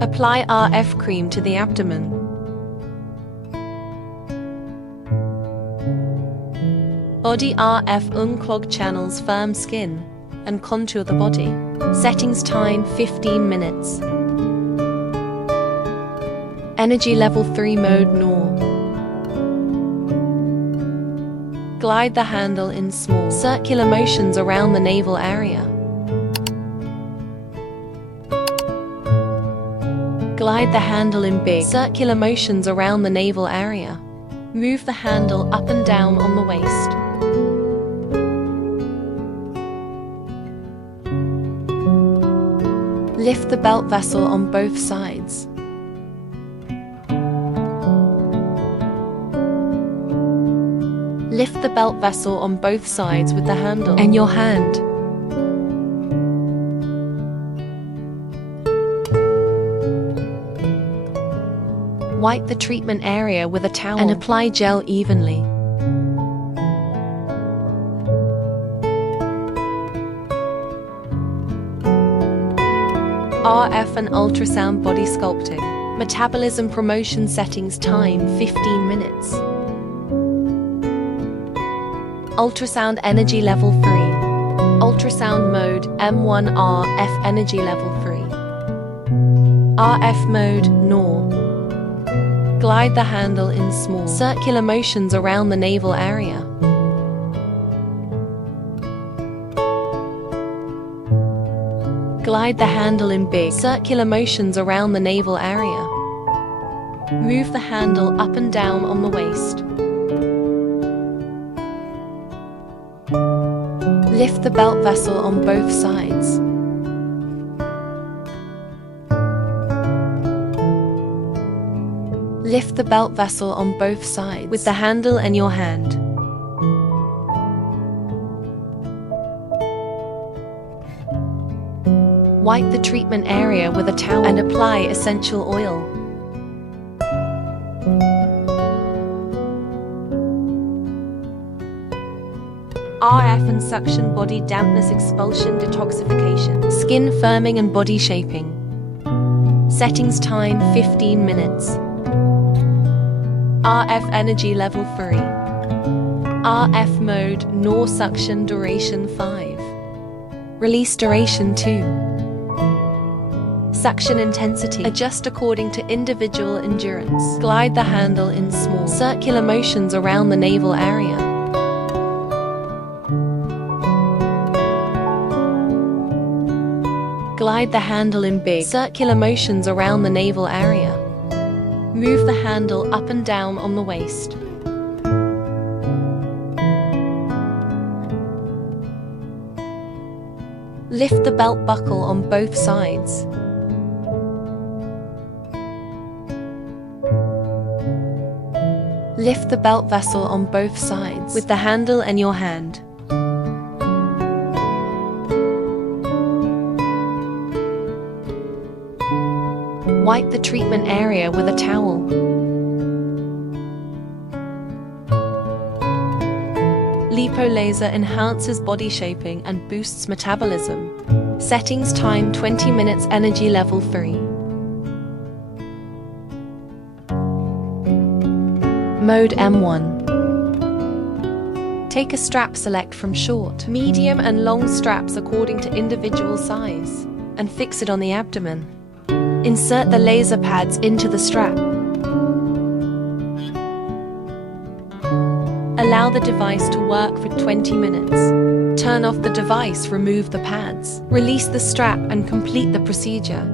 Apply RF cream to the abdomen. Body RF unclog channels, firm skin, and contour the body. Settings time 15 minutes. Energy level 3 mode NOR. Glide the handle in small, circular motions around the navel area. Glide the handle in big, circular motions around the navel area. Move the handle up and down on the waist. Lift the belt vessel on both sides. Lift the belt vessel on both sides with the handle and your hand. Wipe the treatment area with a towel and apply gel evenly. RF and ultrasound body sculpting. Metabolism promotion settings time 15 minutes. Ultrasound energy level 3. Ultrasound mode M1 RF energy level 3. RF mode NOR. Glide the handle in small, circular motions around the navel area. Glide the handle in big, circular motions around the navel area. Move the handle up and down on the waist. Lift the belt vessel on both sides. Lift the belt vessel on both sides with the handle and your hand. Wipe the treatment area with a towel and apply essential oil. RF and suction body dampness expulsion detoxification. Skin firming and body shaping. Settings time 15 minutes. RF energy level 3. RF mode NOR suction duration 5. Release duration 2. Suction intensity adjust according to individual endurance. Glide the handle in small, circular motions around the navel area. Glide the handle in big, circular motions around the navel area. Move the handle up and down on the waist. Lift the belt buckle on both sides. Lift the belt vessel on both sides with the handle and your hand. Wipe the treatment area with a towel. Lipo laser enhances body shaping and boosts metabolism. Settings time 20 minutes, energy level 3. Mode M1. Take a strap, select from short, medium and long straps according to individual size, and fix it on the abdomen. Insert the laser pads into the strap. Allow the device to work for 20 minutes. Turn off the device, remove the pads. Release the strap and complete the procedure.